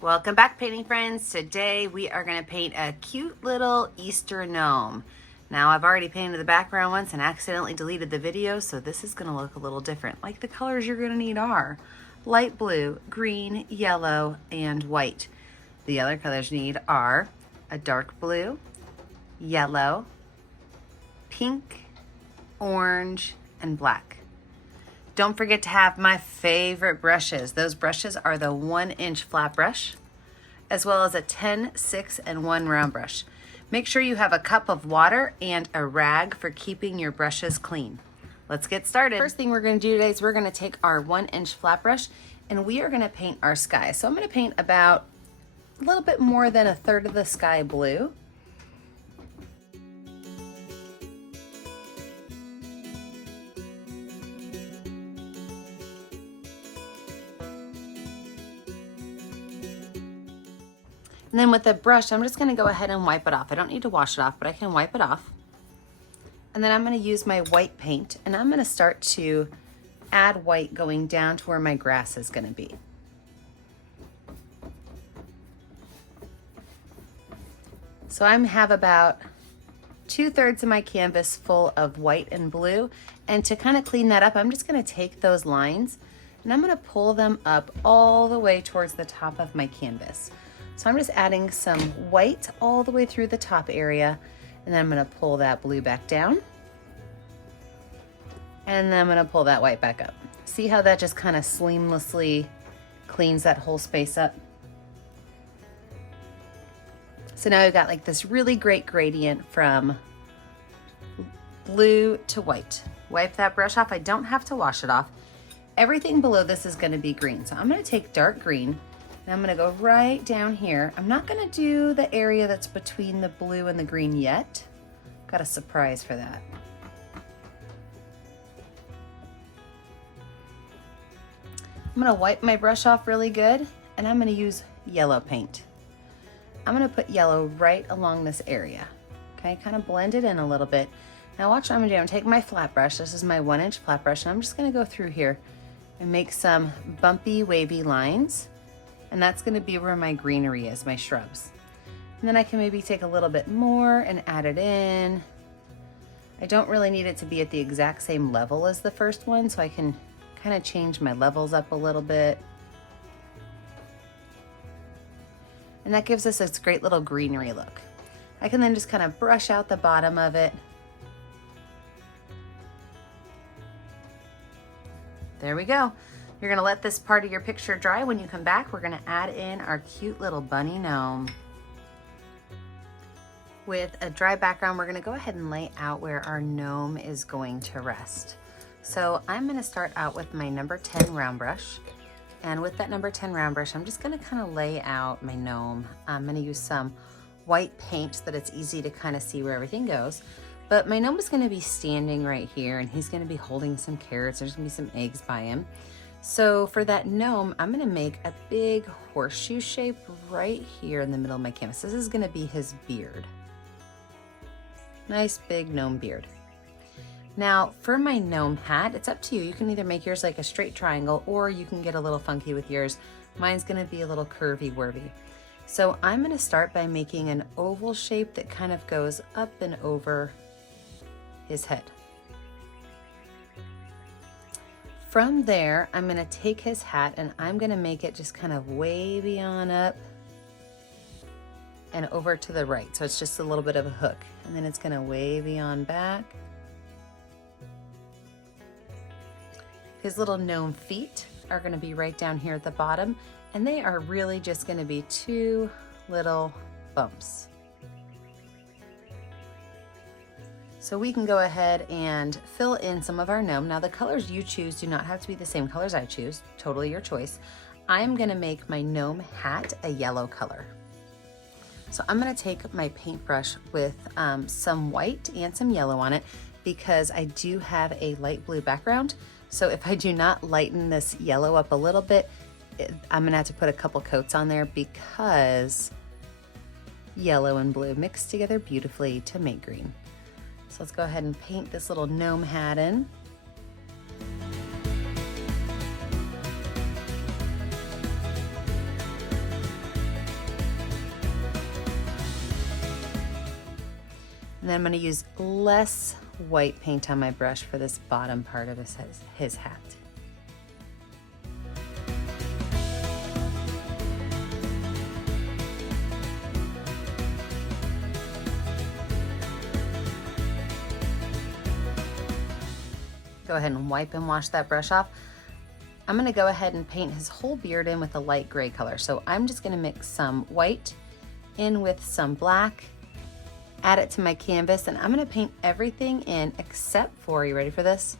Welcome back, painting friends. Today we are going to paint a cute little Easter gnome. Now I've already painted the background once and accidentally deleted the video, so this is going to look a little different. Like the colors you're going to need are light blue, green, yellow, and white. The other colors you need are a dark blue, yellow, pink, orange, and black. Don't forget to have my favorite brushes. Those brushes are the 1-inch flat brush, as well as a 10, 6, and 1 round brush. Make sure you have a cup of water and a rag for keeping your brushes clean. Let's get started. First thing we're gonna do today is we're gonna take our 1-inch flat brush and we are gonna paint our sky. So I'm gonna paint about a little bit more than a third of the sky blue. And then with the brush, I'm just gonna go ahead and wipe it off. I don't need to wash it off, but I can wipe it off. And then I'm gonna use my white paint and I'm gonna start to add white going down to where my grass is gonna be. So I have about 2/3 of my canvas full of white and blue. And to kind of clean that up, I'm just gonna take those lines and I'm gonna pull them up all the way towards the top of my canvas. So I'm just adding some white all the way through the top area, and then I'm gonna pull that blue back down. And then I'm gonna pull that white back up. See how that just kind of seamlessly cleans that whole space up? So now we've got like this really great gradient from blue to white. Wipe that brush off. I don't have to wash it off. Everything below this is gonna be green. So I'm gonna take dark green, and I'm gonna go right down here. I'm not gonna do the area that's between the blue and the green yet. Got a surprise for that. I'm gonna wipe my brush off really good, and I'm gonna use yellow paint. I'm gonna put yellow right along this area. Okay, kind of blend it in a little bit. Now watch what I'm gonna do. I'm gonna take my flat brush. This is my 1-inch flat brush, and I'm just gonna go through here and make some bumpy, wavy lines. And that's gonna be where my greenery is, my shrubs. And then I can maybe take a little bit more and add it in. I don't really need it to be at the exact same level as the first one, so I can kind of change my levels up a little bit. And that gives us this great little greenery look. I can then just kind of brush out the bottom of it. There we go. You're gonna let this part of your picture dry. When you come back, we're gonna add in our cute little bunny gnome. With a dry background, we're gonna go ahead and lay out where our gnome is going to rest. So I'm gonna start out with my number 10 round brush. And with that number 10 round brush, I'm just gonna kind of lay out my gnome. I'm gonna use some white paint so that it's easy to kind of see where everything goes. But my gnome is gonna be standing right here and he's gonna be holding some carrots. There's gonna be some eggs by him. So for that gnome, I'm gonna make a big horseshoe shape right here in the middle of my canvas. This is gonna be his beard. Nice big gnome beard. Now for my gnome hat, it's up to you. You can either make yours like a straight triangle or you can get a little funky with yours. Mine's gonna be a little curvy-wurvy. So I'm gonna start by making an oval shape that kind of goes up and over his head. From there, I'm gonna take his hat and I'm gonna make it just kind of wavy on up and over to the right. So it's just a little bit of a hook. And then it's gonna wavy on back. His little gnome feet are gonna be right down here at the bottom, and they are really just gonna be 2 little bumps. So we can go ahead and fill in some of our gnome. Now the colors you choose do not have to be the same colors I choose, totally your choice. I'm gonna make my gnome hat a yellow color. So I'm gonna take my paintbrush with some white and some yellow on it because I do have a light blue background. So if I do not lighten this yellow up a little bit, I'm gonna have to put a couple coats on there because yellow and blue mix together beautifully to make green. So let's go ahead and paint this little gnome hat in. And then I'm gonna use less white paint on my brush for this bottom part of his hat. Go ahead and wipe and wash that brush off. I'm gonna go ahead and paint his whole beard in with a light gray color. So I'm just gonna mix some white in with some black, add it to my canvas, and I'm gonna paint everything in except for, you ready for this?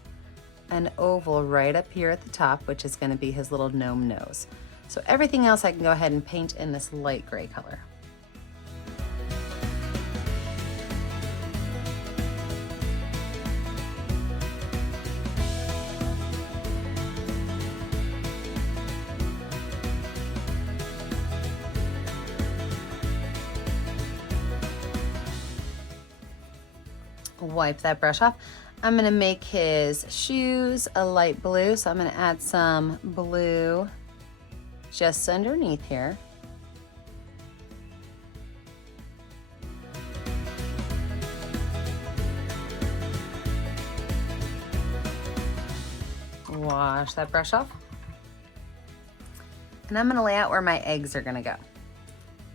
An oval right up here at the top, which is gonna be his little gnome nose. So everything else I can go ahead and paint in this light gray color. Wipe that brush off. I'm gonna make his shoes a light blue, so I'm gonna add some blue just underneath here. Wash that brush off. And I'm gonna lay out where my eggs are gonna go.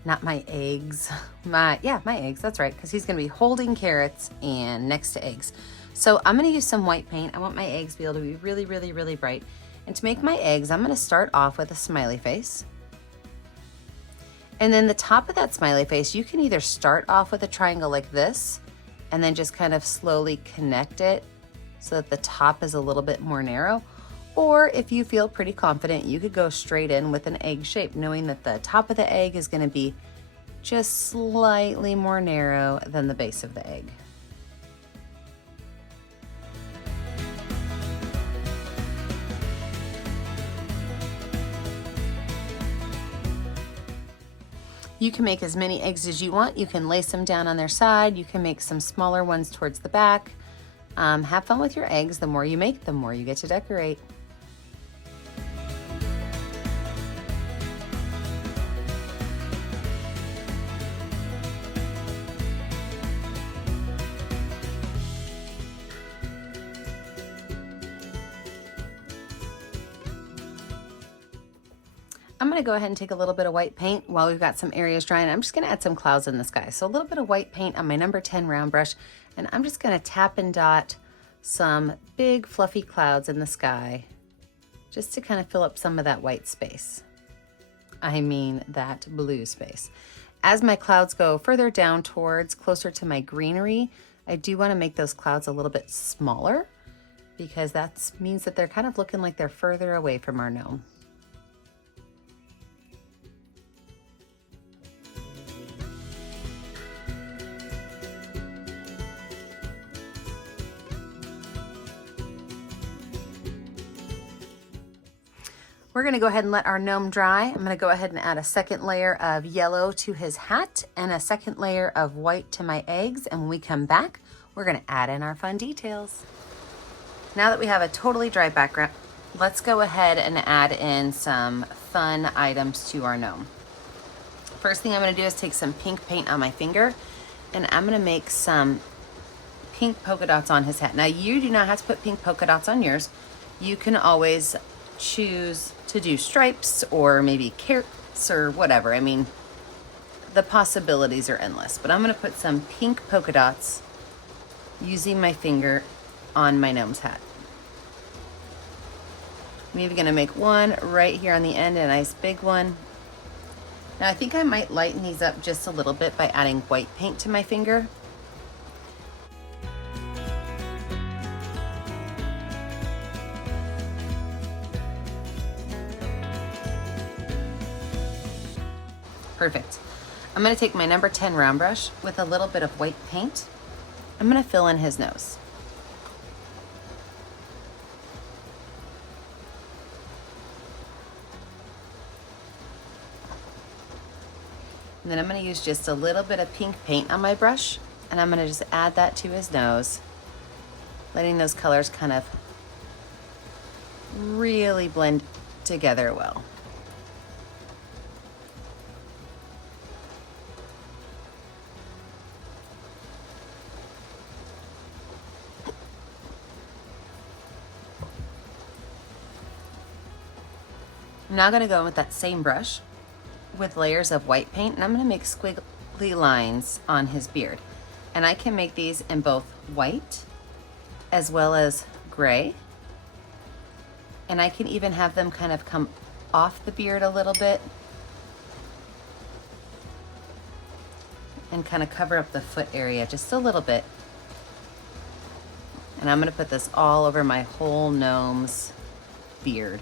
Not my eggs, my eggs, that's right, because he's gonna be holding carrots and next to eggs. So I'm gonna use some white paint. I want my eggs to be able to be really, really, really bright. And to make my eggs, I'm gonna start off with a smiley face. And then the top of that smiley face, you can either start off with a triangle like this, and then just kind of slowly connect it so that the top is a little bit more narrow. Or if you feel pretty confident, you could go straight in with an egg shape, knowing that the top of the egg is gonna be just slightly more narrow than the base of the egg. You can make as many eggs as you want. You can lace them down on their side. You can make some smaller ones towards the back. Have fun with your eggs. The more you make, the more you get to decorate. I'm gonna go ahead and take a little bit of white paint while we've got some areas drying. I'm just gonna add some clouds in the sky. So a little bit of white paint on my number 10 round brush, and I'm just gonna tap and dot some big fluffy clouds in the sky just to kind of fill up some of that white space. I mean that blue space. As my clouds go further down towards closer to my greenery, I do wanna make those clouds a little bit smaller because that means that they're kind of looking like they're further away from our gnome. We're gonna go ahead and let our gnome dry. I'm gonna go ahead and add a second layer of yellow to his hat and a second layer of white to my eggs. And when we come back, we're gonna add in our fun details. Now that we have a totally dry background, let's go ahead and add in some fun items to our gnome. First thing I'm gonna do is take some pink paint on my finger, and I'm gonna make some pink polka dots on his hat. Now you do not have to put pink polka dots on yours. You can always choose to do stripes or maybe carrots or whatever. I mean, the possibilities are endless, but I'm gonna put some pink polka dots using my finger on my gnome's hat. I'm even gonna make one right here on the end, a nice big one. Now I think I might lighten these up just a little bit by adding white paint to my finger. Perfect. I'm gonna take my number 10 round brush with a little bit of white paint. I'm gonna fill in his nose. And then I'm gonna use just a little bit of pink paint on my brush, and I'm gonna just add that to his nose, letting those colors kind of really blend together well. I'm now gonna go in with that same brush with layers of white paint, and I'm gonna make squiggly lines on his beard. And I can make these in both white as well as gray. And I can even have them kind of come off the beard a little bit and kind of cover up the foot area just a little bit. And I'm gonna put this all over my whole gnome's beard.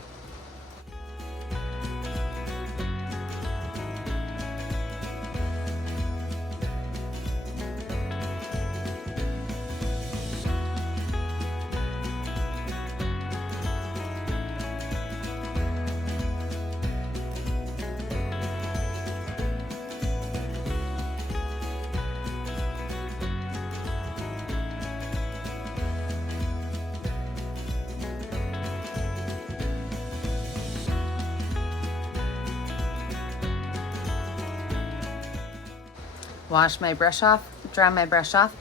Wash my brush off, dry my brush off,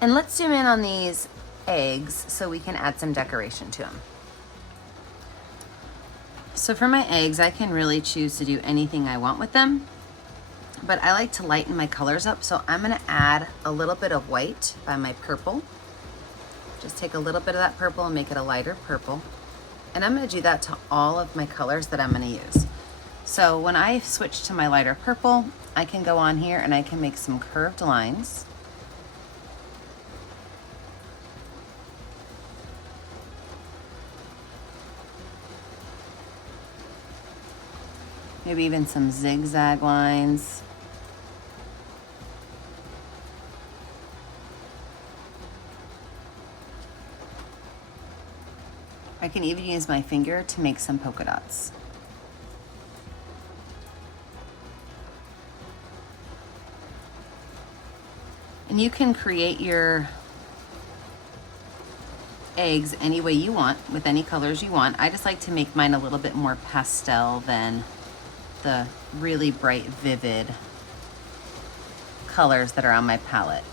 and let's zoom in on these eggs so we can add some decoration to them. So for my eggs, I can really choose to do anything I want with them, but I like to lighten my colors up, so I'm gonna add a little bit of white by my purple. Just take a little bit of that purple and make it a lighter purple. And I'm gonna do that to all of my colors that I'm gonna use. So when I switch to my lighter purple, I can go on here and I can make some curved lines. Maybe even some zigzag lines. I can even use my finger to make some polka dots. And you can create your eggs any way you want, with any colors you want. I just like to make mine a little bit more pastel than the really bright, vivid colors that are on my palette.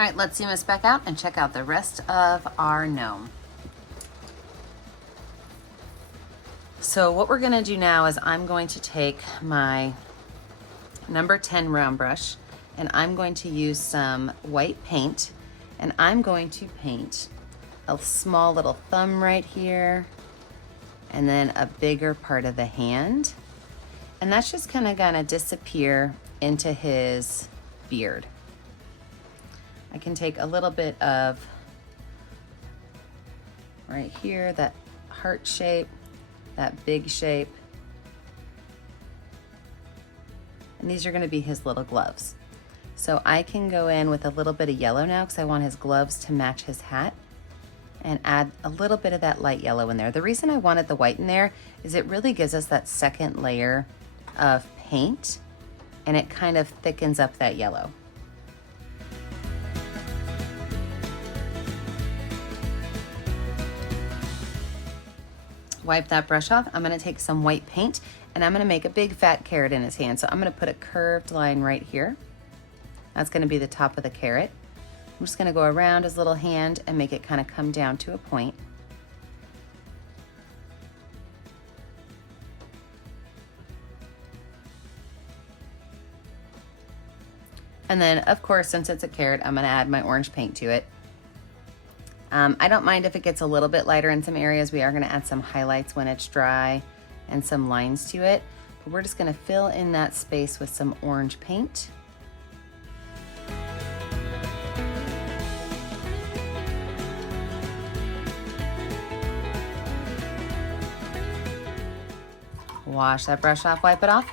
All right, let's zoom this back out and check out the rest of our gnome. So what we're gonna do now is I'm going to take my number 10 round brush and I'm going to use some white paint and I'm going to paint a small little thumb right here and then a bigger part of the hand. And that's just kind of gonna disappear into his beard. I can take a little bit of right here, that heart shape, that big shape. And these are gonna be his little gloves. So I can go in with a little bit of yellow now because I want his gloves to match his hat and add a little bit of that light yellow in there. The reason I wanted the white in there is it really gives us that second layer of paint and it kind of thickens up that yellow. Wipe that brush off. I'm gonna take some white paint and I'm gonna make a big fat carrot in his hand. So I'm gonna put a curved line right here. That's gonna be the top of the carrot. I'm just gonna go around his little hand and make it kind of come down to a point. And then of course, since it's a carrot, I'm gonna add my orange paint to it. I don't mind if it gets a little bit lighter in some areas. We are gonna add some highlights when it's dry and some lines to it. But we're just gonna fill in that space with some orange paint. Wash that brush off, wipe it off.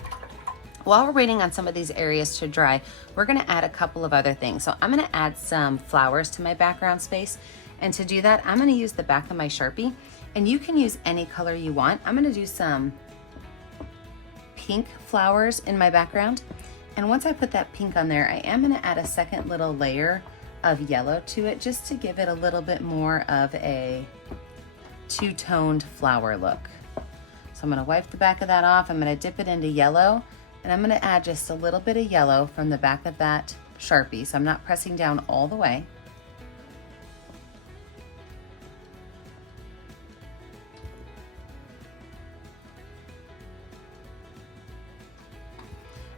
While we're waiting on some of these areas to dry, we're gonna add a couple of other things. So I'm gonna add some flowers to my background space. And to do that, I'm gonna use the back of my Sharpie, and you can use any color you want. I'm gonna do some pink flowers in my background. And once I put that pink on there, I am gonna add a second little layer of yellow to it just to give it a little bit more of a two-toned flower look. So I'm gonna wipe the back of that off. I'm gonna dip it into yellow, and I'm gonna add just a little bit of yellow from the back of that Sharpie. So I'm not pressing down all the way.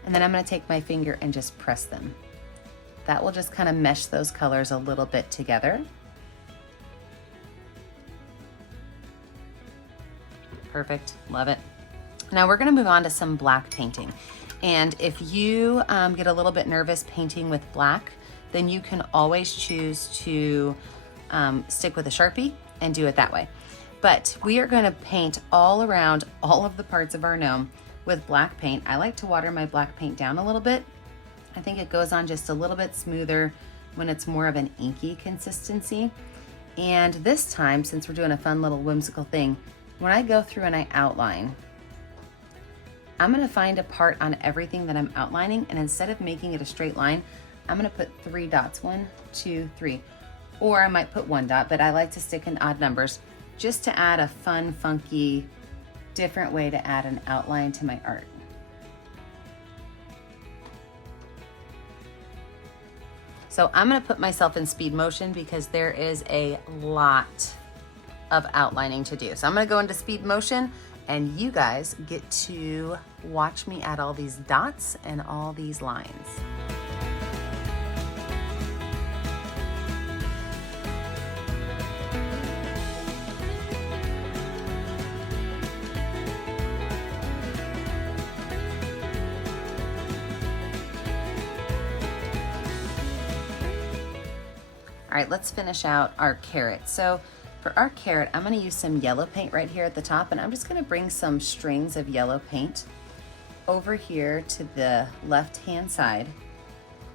And then I'm gonna take my finger and just press them. That will just kind of mesh those colors a little bit together. Perfect, love it. Now we're gonna move on to some black painting. And if you get a little bit nervous painting with black, then you can always choose to stick with a Sharpie and do it that way. But we are gonna paint all around all of the parts of our gnome with black paint. I like to water my black paint down a little bit. I think it goes on just a little bit smoother when it's more of an inky consistency. And this time, since we're doing a fun little whimsical thing, when I go through and I outline, I'm gonna find a part on everything that I'm outlining, and instead of making it a straight line, I'm gonna put 3 dots, 1, 2, 3. Or I might put 1 dot, but I like to stick in odd numbers just to add a fun, funky, different way to add an outline to my art. So I'm gonna put myself in speed motion because there is a lot of outlining to do. So I'm gonna go into speed motion, and you guys get to watch me add all these dots and all these lines. All right, let's finish out our carrot. So for our carrot, I'm gonna use some yellow paint right here at the top, and I'm just gonna bring some strings of yellow paint over here to the left-hand side.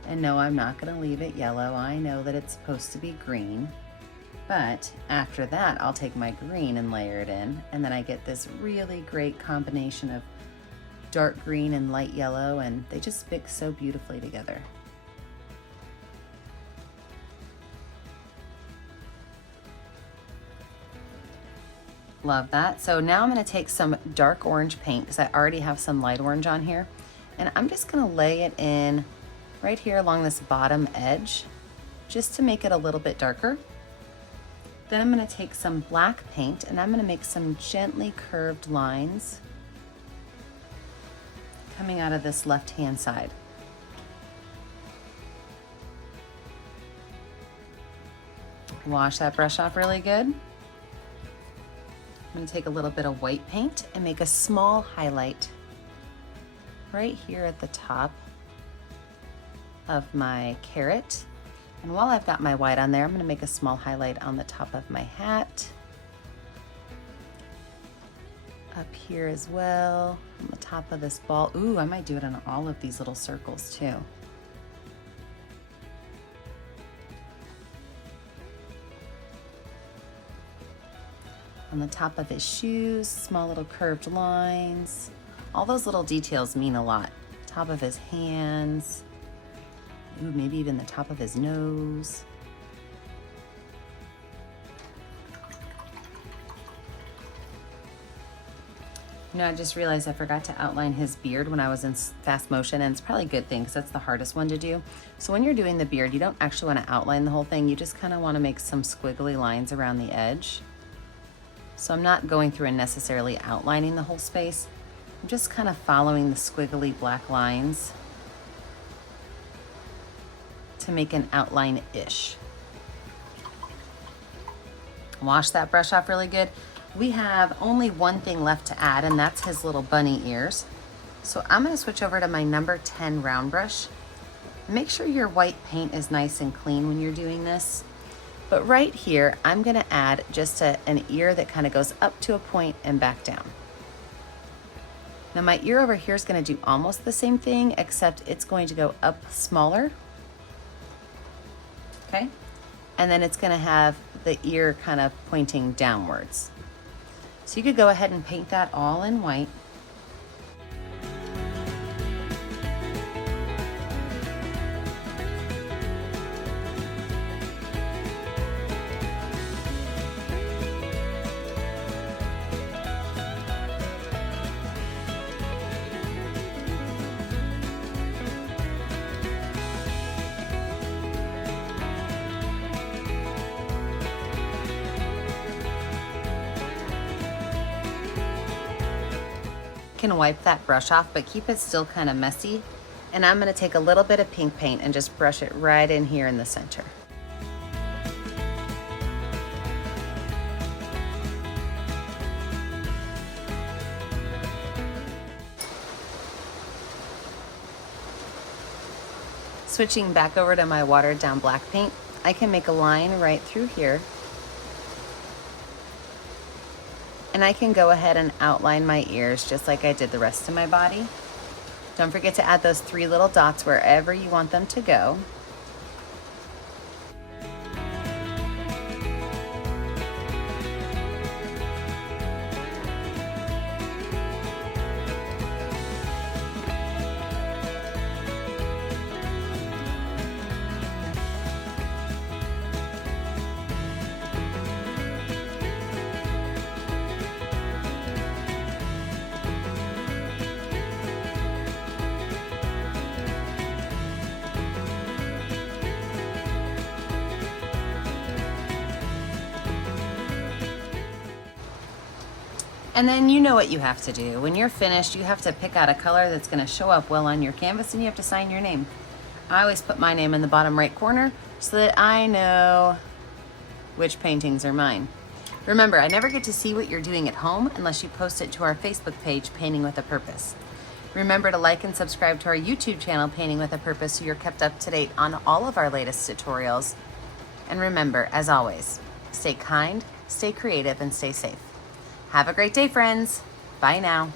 And no, I'm not gonna leave it yellow. I know that it's supposed to be green, but after that, I'll take my green and layer it in, and then I get this really great combination of dark green and light yellow, and they just mix so beautifully together. Love that. So now I'm gonna take some dark orange paint, because I already have some light orange on here, and I'm just gonna lay it in right here along this bottom edge, just to make it a little bit darker. Then I'm gonna take some black paint, and I'm gonna make some gently curved lines coming out of this left-hand side. Wash that brush off really good. I'm gonna take a little bit of white paint and make a small highlight right here at the top of my carrot. And while I've got my white on there, I'm gonna make a small highlight on the top of my hat. Up here as well, on the top of this ball. Ooh, I might do it on all of these little circles too. On the top of his shoes, small little curved lines. All those little details mean a lot. Top of his hands. Ooh, maybe even the top of his nose. You know, I just realized I forgot to outline his beard when I was in fast motion, and it's probably a good thing because that's the hardest one to do. So when you're doing the beard, you don't actually want to outline the whole thing. You just kind of want to make some squiggly lines around the edge. So I'm not going through and necessarily outlining the whole space. I'm just kind of following the squiggly black lines. to make an outline-ish. Wash that brush off really good. We have only one thing left to add, and that's his little bunny ears. So I'm gonna switch over to my number 10 round brush. Make sure your white paint is nice and clean when you're doing this. But right here, I'm gonna add just an ear that kind of goes up to a point and back down. Now my ear over here is gonna do almost the same thing, except it's going to go up smaller, okay? And then it's gonna have the ear kind of pointing downwards. So you could go ahead and paint that all in white. Can wipe that brush off, but keep it still kind of messy. And I'm going to take a little bit of pink paint and just brush it right in here in the center. Switching back over to my watered down black paint, I can make a line right through here. And I can go ahead and outline my ears just like I did the rest of my body. Don't forget to add those 3 little dots wherever you want them to go. And then you know what you have to do. When you're finished, you have to pick out a color that's gonna show up well on your canvas, and you have to sign your name. I always put my name in the bottom right corner so that I know which paintings are mine. Remember, I never get to see what you're doing at home unless you post it to our Facebook page, Painting with a Purpose. Remember to like and subscribe to our YouTube channel, Painting with a Purpose, so you're kept up to date on all of our latest tutorials. And remember, as always, stay kind, stay creative, and stay safe. Have a great day, friends. Bye now.